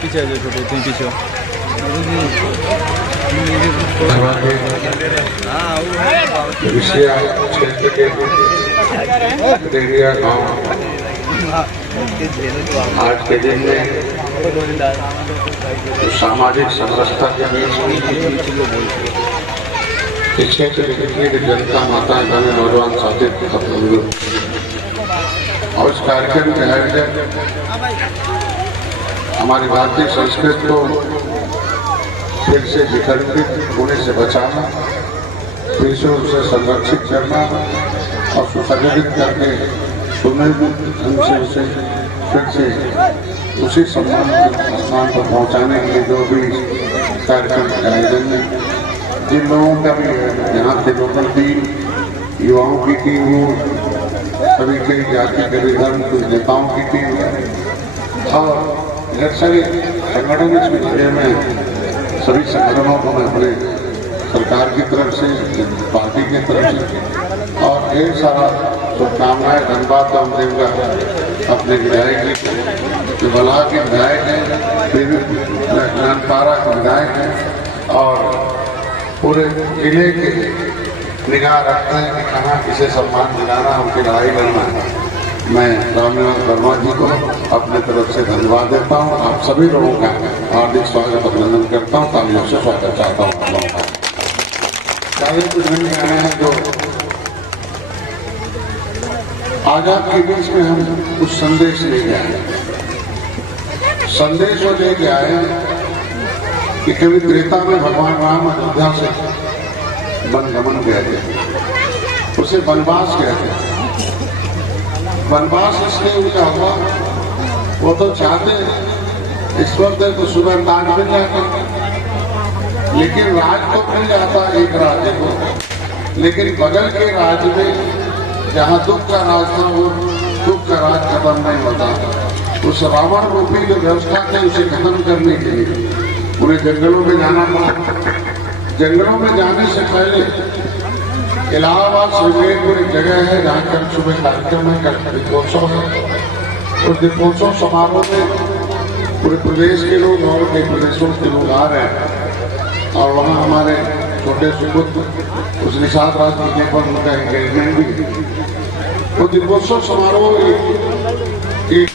पीछे जो छोटे तुम पीछे क्षेत्र के देविया गांव आज के दिन में सामाजिक समरसता के बीच क्षेत्र की जनता माताएं बहने नौजवान साथी और इस कार्यक्रम के आयोजन हमारी भारतीय संस्कृति को फिर से विखंडित होने से बचाना, फिर से उसे संरक्षित करना और सुसंगठित करके सुनिश्चित ढंग से उसे फिर से उसी सम्मान स्थान पर पहुंचाने के लिए जो भी कार्यक्रम के आयोजन में जिन लोगों का भी यहाँ के लोकल टीम, युवाओं की टीम हो, सभी कई जाति के धर्म के नेताओं की टीम और ढेर सारे संगठन इसमें जुड़े में सभी संगठनों को मैं अपने सरकार की तरफ से, पार्टी की तरफ से और ढेर सारा शुभकामनाएं धन्यवाद हम देंगे अपने विधायक जी को, जो बला के विधायक हैं, फिर नानपारा के विधायक हैं और पूरे जिले के निगाह रखते हैं कि कहाँ किसे सम्मान दिलाना, उनकी लड़ाई लड़ना है। मैं रामनिवास वर्मा जी को अपने तरफ से धन्यवाद देता हूँ। आप सभी लोगों का हार्दिक स्वागत अभिनंदन करता हूँ, तालियों से स्वागत चाहता हूँ। कुछ दिन में आए हैं जो आज आपके बीच में हम कुछ संदेश लेके आए। संदेश वो लेके आए कि कभी त्रेता में भगवान राम अयोध्या से वनगमन गए थे, उसे वनवास कहते हैं। वनवास इसलिए उनका हुआ, वो तो चाहते ईश्वर दे तो सुबह ताज मिल जाता, लेकिन राज को मिल जाता एक राज्य को, लेकिन बगल के राज्य में जहाँ दुख का राज था वो दुख का राज खत्म नहीं होता। उस रावण रूपी जो व्यवस्था थी उसे खत्म करने के लिए पूरे जंगलों में जाना पड़ा। जंगलों में जाने से पहले इलाहाबाद श्रीमेरपुर एक जगह है जहाँ कल सुबह कार्यक्रम है, कल दीपोत्सव है। उस दीपोत्सव समारोह में पूरे प्रदेश के लोग और कई प्रदेशों के लोग आ रहे हैं और वहाँ हमारे छोटे सुपुत्र उस निषाद राज जी पर उनका एंगेजमेंट भी। तो दीपोत्सव समारोह एक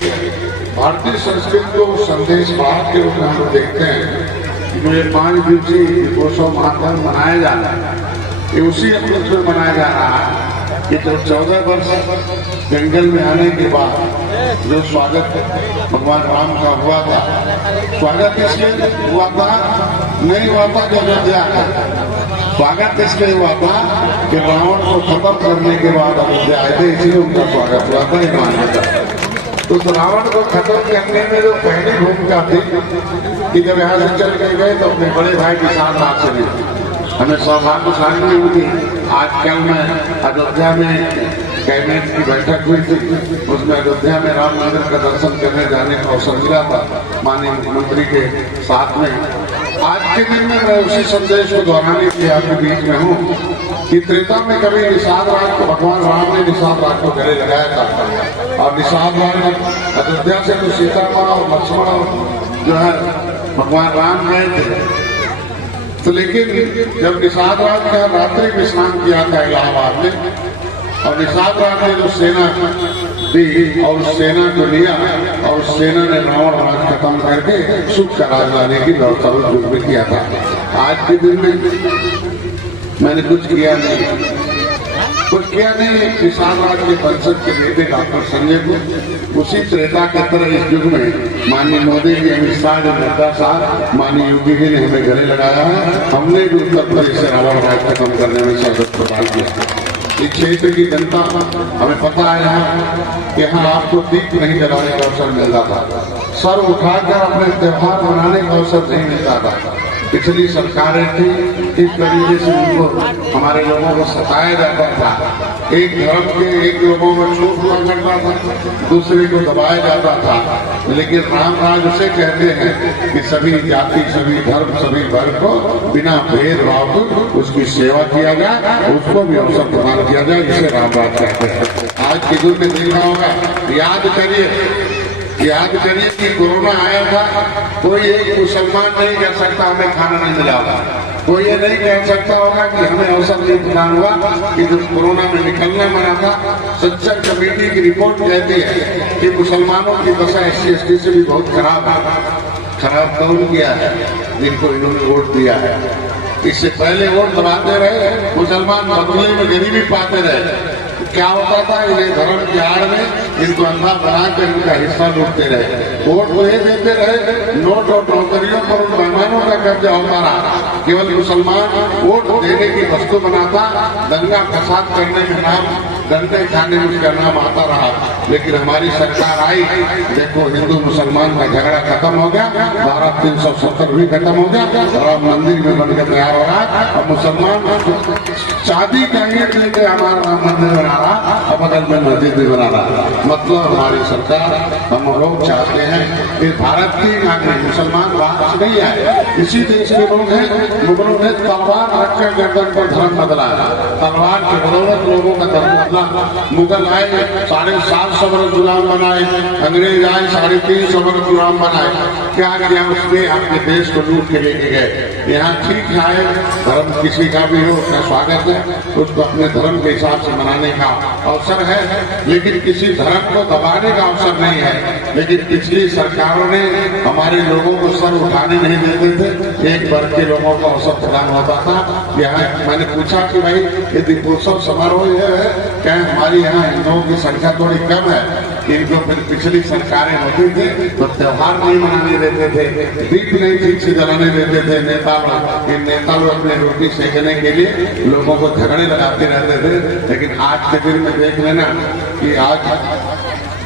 भारतीय संस्कृति को संदेश बाहर के रूप में हम लोग देखते हैं कि जो ये 5 दिवसीय दीपोत्सव महापर्व मनाया जा रहा है, ये उसी उपलक्ष्य में मनाया जा रहा है कि जो 14 वर्ष जंगल में आने के बाद जो स्वागत भगवान राम का हुआ था, स्वागत इसलिए हुआ था, नहीं हुआ था जो अयोध्या का स्वागत इसलिए हुआ था कि रावण को खत्म करने के बाद अयोध्या आए थे, इसलिए उनका स्वागत हुआ था। ये मान्यता तो रावण को खत्म करने में जो पहली भूमिका थी कि जब यहाँ से चल के गए तो अपने बड़े भाई निषाद राज से मिले। हमें सौभाग्यशाली हुई। आज कल में अयोध्या में कैबिनेट की बैठक हुई थी, उसमें अयोध्या में राम मंदिर का दर्शन करने जाने का अवसर मिला था माननीय मुख्यमंत्री के साथ में। आज के दिन में मैं उसी संदेश को दोहराने के लिए आपके बीच में हूँ कि त्रेता में कभी निषाद राज को भगवान राम ने निषाद राज को गले लगाया था और निषाद राज ने अयोध्या से तो सीता माँ और लक्ष्मण जो है भगवान राम गए थे। तो लेकिन जब निषाद राज का रात्रि विश्राम किया था इलाहाबाद में और निषाद राज ने जो सेना दी और उस सेना को लिया और उस सेना ने रावण राज खत्म करके सुख का राज लाने की व्यवस्था युग में किया था। आज के दिन में मैंने कुछ किया नहीं। निषाद राज के वंशज के बेटे डॉक्टर संजय को उसी त्रेता के तरह इस युग में माननीय मोदी जी, अमित शाह, जो नड्डा साहब, माननीय योगी जी ने हमें गले लगाया है। हमने भी उत्तर प्रदेश से रावण राज खत्म करने में सशक्त प्रदान किया। इस क्षेत्र की जनता हमें पता है कि यहाँ आपको दीप नहीं जलाने का अवसर मिलता था, सर उठाकर अपने त्योहार मनाने का अवसर नहीं मिलता था। पिछली सरकारें थी, इस तरीके से उनको हमारे लोगों को सताया जाता था। एक धर्म के एक लोगों में छूट हुआ करता था, दूसरे को दबाया जाता था। लेकिन राम राज उसे कहते हैं कि सभी जाति, सभी धर्म, सभी वर्ग को बिना भेदभाव को उसकी सेवा किया जाए, उसको भी अवसर प्रदान किया जाए, जिसे राम राज कहते हैं। आज के युग में देखा होगा, याद करिए याद करिए कि कोरोना आया था, कोई एक मुसलमान नहीं कह सकता हमें खाना नहीं मिला होगा, कोई ये नहीं कह सकता होगा कि हमें अवसर नहीं प्रदान हुआ कि जो कोरोना में निकलना मना था। सच्चर कमेटी की रिपोर्ट कहती है कि मुसलमानों की दशा SC/ST से भी बहुत खराब है। खराब कौन किया है? जिनको इन्होंने वोट दिया है। इससे पहले वोट दबाते रहे, मुसलमान बदले में गरीबी पाते रहे। क्या होता था? इन्हें धर्म की आड़ में इनको अंधा बनाकर इनका हिस्सा लूटते रहे। वोट तो ये देते रहे, नोट और नौकरियों पर उन मेहमानों का कब्जा होता रहा। केवल मुसलमान वोट देने की वस्तु बनाता, दंगा फसाद करने के नाम, डंडे खाने में उसका नाम आता रहा। लेकिन हमारी सरकार आई, देखो हिंदू मुसलमान का झगड़ा खत्म हो गया, धारा 370 भी खत्म हो गया, राम मंदिर में बनकर तैयार हो रहा। अब मुसलमान शादी का ईंट लेके हमारा राम मंदिर बना रहा, अब बगल में मस्जिद भी बना रहा। मतलब हमारी सरकार, हम लोग चाहते हैं कि भारत की नागरिक मुसलमान बाहर से नहीं आए, इसी देश के लोग हैं। मुगलों ने तलवार रखकर गर्दन पर धर्म बदला, तलवार की बदौलत लोगों का धर्म बदला। मुगल आए 750 वर्ष गुलाम बनाए, अंग्रेज आए 350 वर्ष गुलाम बनाए। क्या किया उसने? आपके देश को लूट के लेके गए। यहाँ ठीक है, धर्म किसी का भी हो उसका स्वागत है, उसको अपने धर्म के हिसाब से मनाने का अवसर है, लेकिन किसी धर्म को दबाने का अवसर नहीं है। लेकिन पिछली सरकारों ने हमारे लोगों को सर उठाने नहीं देते थे, एक वर्ग के लोगों को अवसर प्रदान होता था। यहाँ मैंने पूछा कि भाई ये दीपोत्सव समारोह है क्या? हमारी यहाँ हिंदुओं की संख्या थोड़ी कम है, इनको पिछली सरकारें होती थी तो त्योहार नहीं मनाने देते थे, दीप नहीं ठीक से जलाने देते थे। नेता लोग अपने रोटी सेकने के लिए लोगों को झगड़े लगाते रहते थे। लेकिन आज के दिन में देख लेना कि आज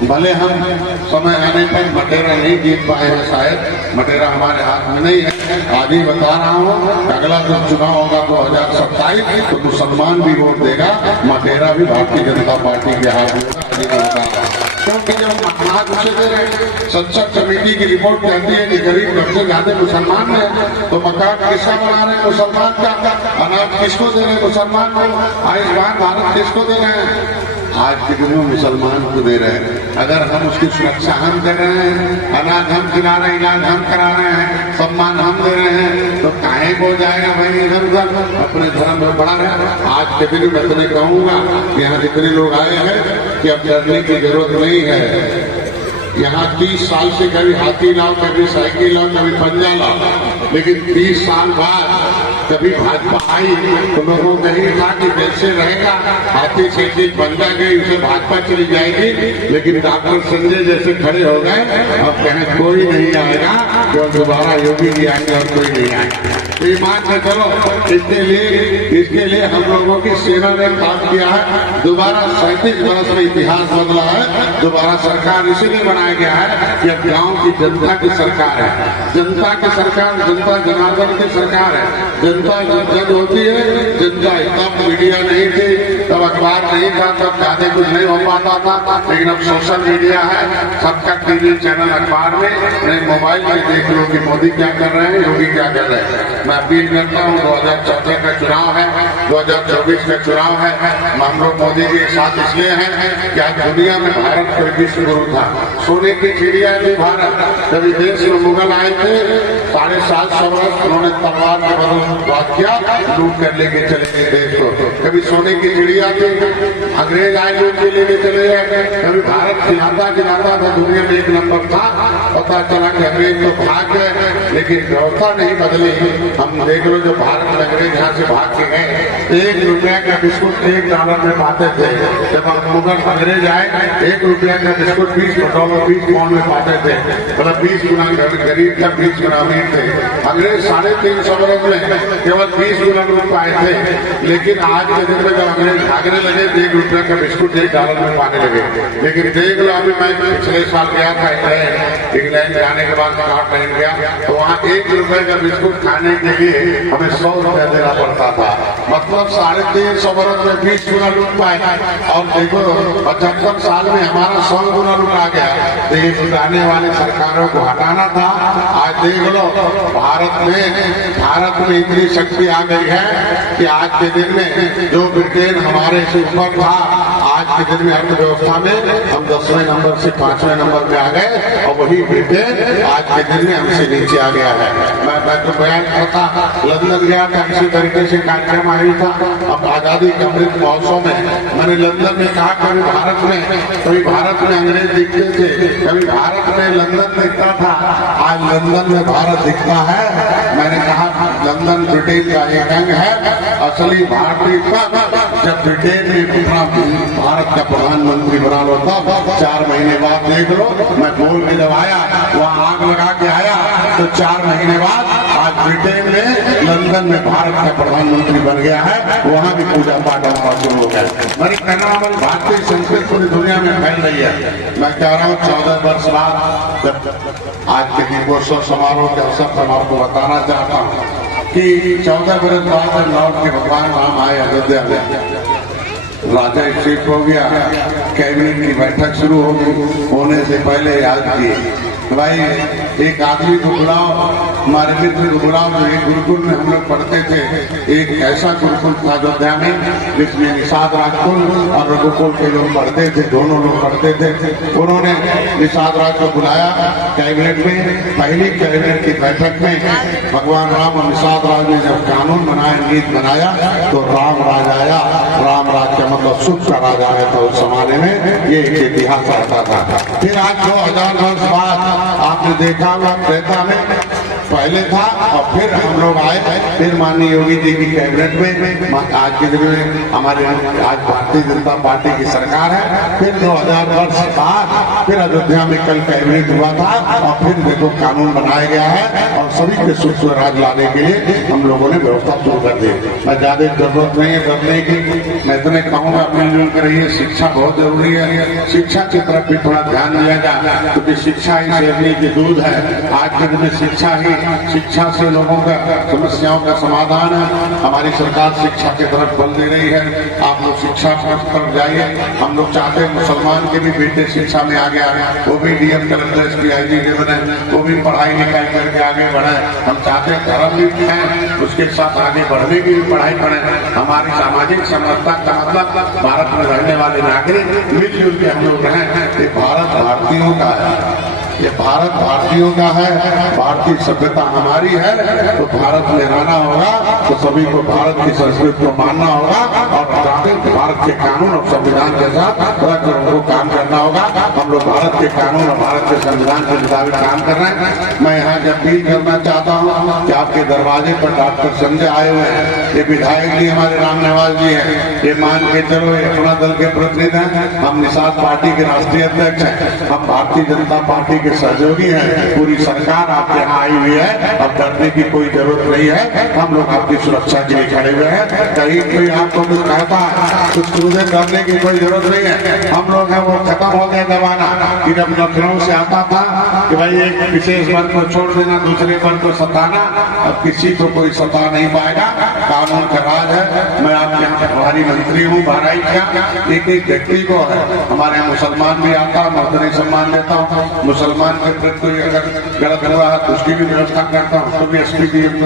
भले हम समय आने पर मटेरा नहीं जीत पाए हैं, शायद मटेरा हमारे हाथ में नहीं है। आज ही बता रहा हूँ, अगला जब चुनाव होगा 2027 तो मुसलमान भी वोट देगा, मटेरा भी भारतीय जनता पार्टी के हाथ में होगा। क्योंकि जब अनाज उसे दे रहे, संसद कमेटी की रिपोर्ट कहती है कि गरीब सबसे ज्यादा मुसलमान है, तो मकान किसका बना रहे? मुसलमान का। अनाज किसको दे रहे? मुसलमान को। आयुष्मान भारत किसको दे रहे हैं? आज के दिन में मुसलमान को दे रहे हैं। अगर हम उसकी सुरक्षा हम कर रहे हैं, अनाज हम खिला रहे हैं, इलाज हम करा रहे हैं, सम्मान हम दे रहे हैं, तो काहे को जाएगा भाई इधर उधर अपने धर्म में बढ़ा रहे। आज के दिन में मैं कहूंगा यहाँ जितने लोग आए हैं कि अब डरने की जरूरत नहीं है। यहाँ 30 साल से कभी हाथी लाओ, कभी साइकिल लाओ, कभी पंजा लाओ, लेकिन 30 साल बाद कभी भाजपा आई तो लोगों को कहीं था कि जैसे रहेगा हाथी से चीज पंजा गई उसे भाजपा चली जाएगी। लेकिन डॉक्टर संजय जैसे खड़े हो गए, अब कहें कोई नहीं आएगा, तो दोबारा योगी जी आएंगे और कोई नहीं आएगा। तो ये मान के चलो, इसके लिए हम लोगों की सेना ने काम किया है। दोबारा 37 वर्ष में इतिहास बदला है। दोबारा सरकार इसीलिए बनाया गया है कि अब गांव की जनता की सरकार है, जनता की सरकार, जनता जनार्दन की सरकार है। जनता जब होती है, जनता तब मीडिया नहीं थी, तब अखबार नहीं था, तब ज्यादा कुछ नहीं हो पाता था। लेकिन अब सोशल मीडिया है, सबका टीवी चैनल अखबार में, नहीं मोबाइल में देख लो कि मोदी क्या कर रहे हैं, योगी क्या कर रहे हैं। मैं अपील करता हूँ, 2014 का चुनाव है, 2024 का चुनाव है। हम लोग मोदी जी के साथ इसलिए हैं कि आज दुनिया में भारत कोई विश्व गुरु था, सोने की चिड़िया थी भारत। जब देश में मुगल आए थे 750 वर्ष उन्होंने तलवार के बदल बात किया, लूट कर लेके चले गए देश को। कभी सोने की चिड़िया थी, अंग्रेज आए लूट के लेके चले गए। कभी भारत खिलाता था, दुनिया में 1 नंबर था। पता चला कि अंग्रेज तो भाग गए, लेकिन व्यवस्था नहीं बदली। हम देख लो, जो भारत में अंग्रेज यहाँ से भाग के गए, 1 रुपया का बिस्कुट $1 में पाते थे। जब हम मुगल अंग्रेज आए, 1 रुपया का बिस्कुट $20 20 पाउंड में पाते थे। मतलब 20 गुना गरीब था, 20 गुना अमीर थे। अंग्रेज 350 वर्ष में केवल 20 गुना लूट पाए थे। लेकिन आज के दिन में जब अंग्रेज भागने लगे, 1 रुपया का बिस्कुट $1 में पाने लगे। लेकिन देख लो, अभी मैं पिछले साल गया था इंग्लैंड जाने के बाद स्कॉटलैंड गया, तो वहाँ 1 रुपये का बिस्कुट खाने के लिए हमें 100 रुपया देना पड़ता था। मतलब 350 वर्ष में 20 गुना लूट पाए। और देखो 75 साल में हमारा 100 गुना लूटा गया। तो ये लुटाने वाली सरकारों को हटाना था। आज देख लो, भारत में इतनी शक्ति आ गई है कि आज के दिन में जो ब्रिटेन हमारे से ऊपर था, आज के दिन में अर्थव्यवस्था में हम 10वें नंबर से 5वें नंबर पे आ गए और वही ब्रिटेन आज के दिन में हमसे नीचे आ गया है। मैं तो बयान करता, लंदन गया था, इसी तरीके से कार्यक्रम आया था। अब आजादी के अमृत महोत्सव में मैंने लंदन में कहा कभी भारत में अंग्रेज दिखते थे, कभी भारत में लंदन दिखता था, आज लंदन में भारत दिखता है। मैंने कहा लंदन ब्रिटेन का एक अंग है, असली भारतीय जब ब्रिटेन ने अपना भारत का प्रधानमंत्री बना लो तब 4 महीने बाद देख लो, मैं बोल के जब आया वहाँ आग लगा के आया तो 4 महीने बाद आज ब्रिटेन में लंदन में भारत का प्रधानमंत्री बन गया है, वहाँ भी पूजा पाठ होना शुरू हो गया। मैंने कहना हमारी भारतीय संस्कृति पूरी दुनिया में फैल रही है। मैं कह रहा हूँ 14 वर्ष बाद जब आज के दीपोत्सव समारोह के अवसर पर आपको बताना चाहता हूँ कि 14 वर्ष बाद जब लौट के भगवान राम आए अयोध्या में, राजा शिफ्ट हो गया, कैबिनेट की बैठक शुरू हो गई। होने से पहले याद किए भाई एक आदमी को बुलाओ, हमारे मित्र को बुलाओ जो एक गुरुकुल में हम लोग पढ़ते थे। एक ऐसा गुरुकुल था अयोध्या में जिसमें निषाद राजकुल और रघुकुल के लोग पढ़ते थे, दोनों लोग पढ़ते थे। उन्होंने निषाद राज को बुलाया कैबिनेट में। पहली कैबिनेट की बैठक में भगवान राम और निषाद राज ने जब कानून बनाया, नीति बनाया तो राम राज आया। राम राज का मतलब सुख का राज आया था उस जमाने में, ये एक इतिहास रहता था। फिर आज 2000 वर्ष बाद आपने देखा होगा त्रेता में पहले था और फिर हम लोग आए, फिर माननीय योगी जी की कैबिनेट में आज के दिन में हमारे आज भारतीय जनता पार्टी की सरकार है। फिर 2000 वर्ष बाद फिर अयोध्या में कल कैबिनेट हुआ था और फिर देखो कानून बनाया गया है और सभी के सुख स्वराज लाने के लिए हम लोगों ने व्यवस्था शुरू कर दी। मैं ज्यादा जरूरत नहीं है करने की, मैं इतने कहूँगा मिलजुल कर रही है। शिक्षा बहुत जरूरी है, शिक्षा की तरफ भी थोड़ा ध्यान दिया जाए क्योंकि शिक्षा ही शेरनी की दूध है। आज के दिन में शिक्षा से लोगों का समस्याओं का समाधान है। हमारी सरकार शिक्षा की तरफ बल दे रही है। आप लोग शिक्षा की तरफ जाइए। हम लोग चाहते हैं मुसलमान के भी बेटे शिक्षा में आगे आए, वो भी डीएम कलेक्टर PIG बने, वो भी पढ़ाई लिखाई करके आगे बढ़े। हम चाहते हैं धर्म भी है उसके साथ आगे बढ़ने की भी पढ़ाई पढ़े। हमारी सामाजिक समरसता का मतलब भारत में रहने वाले नागरिक मिलजुल के हम लोग रहें। ये भारत भारतीयों का है, ये भारत भारतीयों का है, भारतीय सभ्यता हमारी है। तो भारत में रहना होगा तो सभी को भारत की संस्कृति को मानना होगा और भारत के कानून और संविधान के साथ रखकर उनको काम करना होगा। हम लोग भारत के कानून और भारत के संविधान के मुताबिक काम कर रहे हैं। मैं यहाँ अपील करना चाहता हूँ कि आपके दरवाजे पर डॉक्टर संजय आए हुए हैं। ये विधायक जी हमारे राम निवास जी हैं, ये मान के चलो ये अपना दल के प्रतिनिधि हैं। हम निषाद पार्टी के राष्ट्रीय अध्यक्ष हैं, हम भारतीय जनता पार्टी के सहयोगी हैं। पूरी सरकार आपके यहाँ आई हुई है, अब डरने की कोई जरूरत नहीं है। हम लोग आपकी सुरक्षा के लिए खड़े हुए हैं। कहीं कोई आपको कुछ कहता है कुछ मुझे डरने की कोई जरूरत नहीं है। हम लोग हैं वो खत्म हो गया जमाना कि जब लखनऊ से आता था कि भाई एक विशेष वर्ग को छोड़ देना, दूसरे वर्ग को सताना। अब किसी को कोई सता नहीं पाएगा, कानून का राज है। मैं आपके यहाँ प्रभारी मंत्री हूँ बहराइच का। एक व्यक्ति को है हमारे यहाँ मुसलमान भी आता है, मैं उतने सम्मान देता हूँ। मुसलमान के प्रति कोई अगर गलत हुआ है तो उसकी भी व्यवस्था करता हूँ, उसको भी SP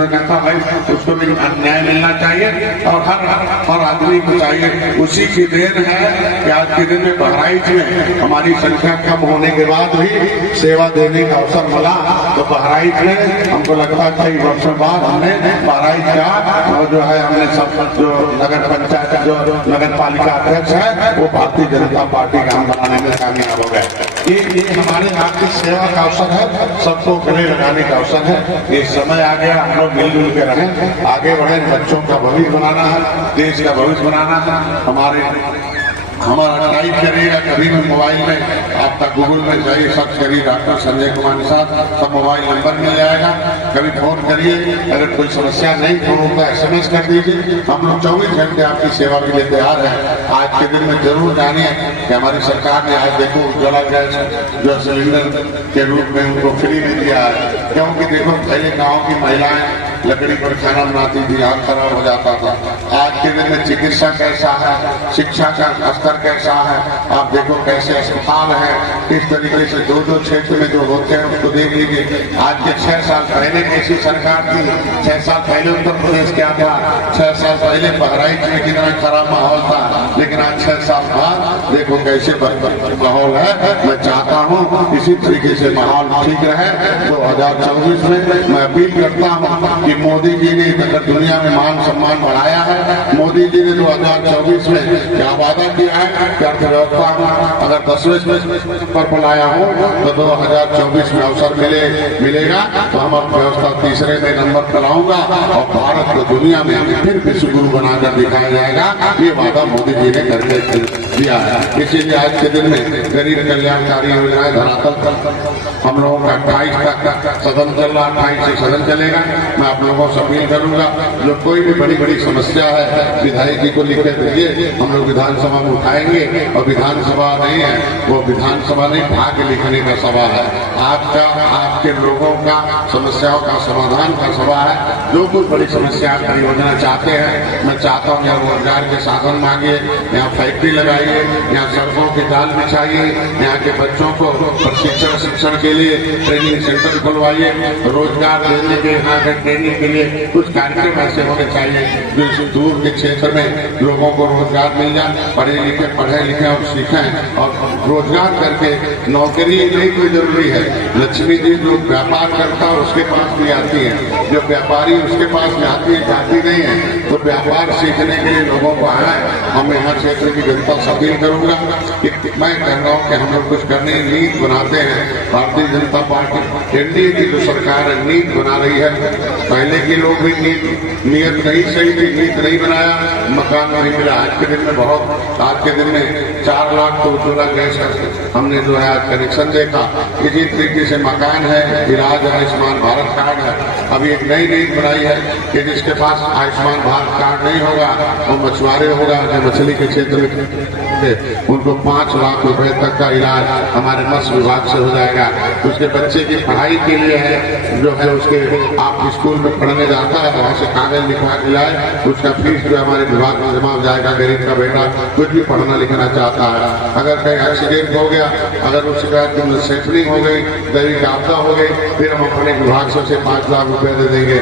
कहता हूँ भाई उसको भी न्याय मिलना चाहिए और हर आदमी को चाहिए। उसी की देन है कि आज के दिन में बहराइच में हमारी संख्या कम होने के बाद भी सेवा देने का अवसर मिला। तो बहराइच में हमको लगता है कई वर्षों बाद हमने बहराइच का और जो है हमने सब जो नगर पंचायत जो नगर पालिका अध्यक्ष है वो भारतीय जनता पार्टी का हम बनाने में कामयाब हो गए। ये हमारे आर्थिक सेवा का अवसर है, सबको गले लगाने का अवसर है। ये समय आ गया हम लोग मिलजुल के रहें, आगे बढ़े। बच्चों का भविष्य बनाना है, देश का भविष्य बनाना है। हमारा टाइप करिएगा कभी भी मोबाइल में, आपका गूगल में जाइए सर्च करिए डॉक्टर संजय कुमार निषाद, सब मोबाइल नंबर मिल जाएगा। कभी फोन करिए, अगर कोई समस्या नहीं फोन होता SMS कर दीजिए। हम लोग 24 घंटे आपकी सेवा के लिए तैयार हैं। आज के दिन में जरूर जानिए कि हमारी सरकार ने आज देखो उज्ज्वला गैस जो सिलेंडर के रूप में उनको फ्री में दिया है। क्योंकि देखो पहले गाँव की महिलाएं लकड़ी पर खाना बनाती थी, आग खराब हो जाता था। आज के दिन में चिकित्सा कैसा है, शिक्षा का स्तर कैसा है, आप देखो कैसे अस्पताल है, किस तरीके से 2-2 क्षेत्र में जो होते हैं उसको देख लीजिए। आज के 6 साल पहले कैसी सरकार थी, 6 साल पहले उत्तर प्रदेश क्या था, 6 साल पहले बहराइच में कितना खराब माहौल था। लेकिन आज 6 साल बाद देखो कैसे माहौल है। मैं चाहता हूँ इसी तरीके से माहौल ठीक रहे। 2024 में मैं अपील करता हूँ कि मोदी जी ने अगर दुनिया में मान सम्मान बढ़ाया है, मोदी जी ने 2024 में क्या वादा किया है कि अर्थव्यवस्था अगर 10वें पर लाया हूँ तो 2024 में अवसर मिलेगा तो हम अर्थव्यवस्था तीसरे में नंबर पर लाऊंगा और भारत को दुनिया में फिर विश्व गुरु बनाकर दिखाया जाएगा। ये वादा मोदी जी ने करके दिया है। इसीलिए आज के दिन में गरीब कल्याणकारी योजनाएं धरातल पर हम लोगों का 28 तक सदन चल रहा, 28 से सदन चलेगा। मैं आप लोगों से अपील करूंगा जो कोई भी बड़ी समस्या है विधायक जी को लिख के दीजिए, हम लोग विधानसभा में उठाएंगे। और विधानसभा नहीं है वो विधानसभा नहीं भाग्य लिखने का सभा है। आपका आपके लोगों का समस्याओं का समाधान का सभा है। जो कुछ बड़ी समस्या परियोजना चाहते हैं, मैं चाहता हूँ यहाँ रोजगार के साधन मांगिए, यहाँ फैक्ट्री लगाइए, यहाँ सड़कों के जाल बिछाइए, यहाँ के बच्चों को प्रशिक्षण शिक्षण के लिए ट्रेनिंग सेंटर खुलवाइए, रोजगार देने के यहाँ के ट्रेनिंग के लिए कुछ कार्यक्रम ऐसे होने चाहिए जो इस दूर के क्षेत्र में लोगों को रोजगार मिल जाए, पढ़े लिखे और सीखें और रोजगार करके नौकरी नहीं कोई जरूरी है। लक्ष्मी जी जो व्यापार करता है उसके पास भी आती है, जो व्यापारी उसके पास में आती है जाती नहीं है। तो व्यापार सीखने के लिए लोगों को आना है। हम यहाँ क्षेत्र की जनता से अपील करूंगा कि मैं कह रहा हूँ कि हम लोग कुछ करने की नीति बनाते हैं। भारतीय जनता पार्टी एनडीए की जो सरकार है नीति बना रही है। पहले के लोग भी नीयत नहीं सही थी, नीति नहीं बनाया, मकान नहीं मिला। आज के दिन में आज के दिन में 4 लाख तो उज्ज्वला गैस हमने जो है कनेक्शन देखा। इसी तरीके से मकान है, इलाज आयुष्मान भारत कार्ड है। अभी एक नई नीति बनाई है कि जिसके पास आयुष्मान भारत कार्ड नहीं होगा वो मछुआरे होगा, जो मछली के क्षेत्र में उनको 5 लाख रुपए तक का इलाज हमारे मत्स्य विभाग से हो जाएगा। उसके बच्चे की पढ़ाई के लिए है जो है उसके आप स्कूल में पढ़ने जाता है वहाँ से कागज लिखवा के लाए, उसका फीस जो हमारे विभाग में जमा हो जाएगा। गरीब का बेटा कुछ भी पढ़ना लिखना चाहता है, अगर कहीं एक्सीडेंट हो गया, अगर उसके बाद सेटलिंग हो गई, दैविक आपदा हो गई, फिर हम अपने विभाग से 5 लाख रुपए दे देंगे।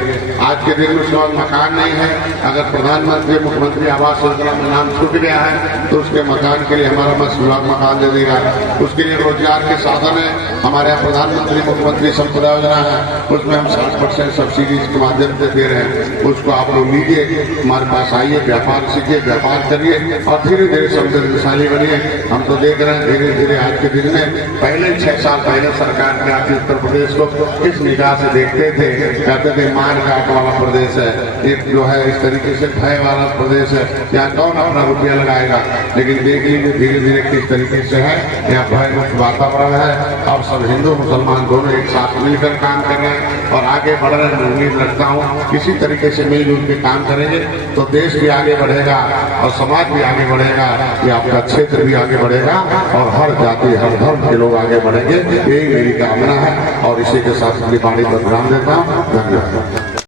आज के दिन में उसके बाद मकान नहीं है, अगर प्रधानमंत्री मुख्यमंत्री आवास योजना में नाम छूट गया है तो उसके मकान के लिए हमारा मत्स्य विभाग मकान दे देगा। उसके लिए रोजगार के साधन है, हमारे यहाँ प्रधानमंत्री मुख्यमंत्री संपदा योजना है, उसमें हम 60% सब्सिडी के माध्यम से दे रहे हैं। उसको आप लोग लीजिए, हमारे पास आइए, व्यापार सीखिए, व्यापार करिए और धीरे धीरे समृद्धशाली बनिए। हम तो देख रहे हैं धीरे धीरे आज के दिन में, पहले 6 साल पहले सरकार ने आज उत्तर प्रदेश को किस निगाह से देखते थे, कहते थे मार काट वाला प्रदेश है, एक जो है इस तरीके से भय वाला प्रदेश है, यहाँ कौन अपना रुपया लगाएगा। लेकिन देख लीजिए धीरे धीरे किस तरीके से है, यहाँ भय मुक्त वातावरण है। अब सब हिंदू मुसलमान दोनों एक साथ मिलकर काम कर रहे हैं और आगे बढ़ रहे हैं। उम्मीद रखता हूँ किसी तरीके से मिलजुल के काम करेंगे तो देश भी आगे बढ़ेगा और समाज भी आगे बढ़ेगा, ये आपका क्षेत्र भी आगे बढ़ेगा और हर जाति हर धर्म के लोग आगे बढ़ेंगे। यही मेरी कामना है और इसी के साथ अपनी वाणी पर ध्यान देता हूँ। धन्यवाद।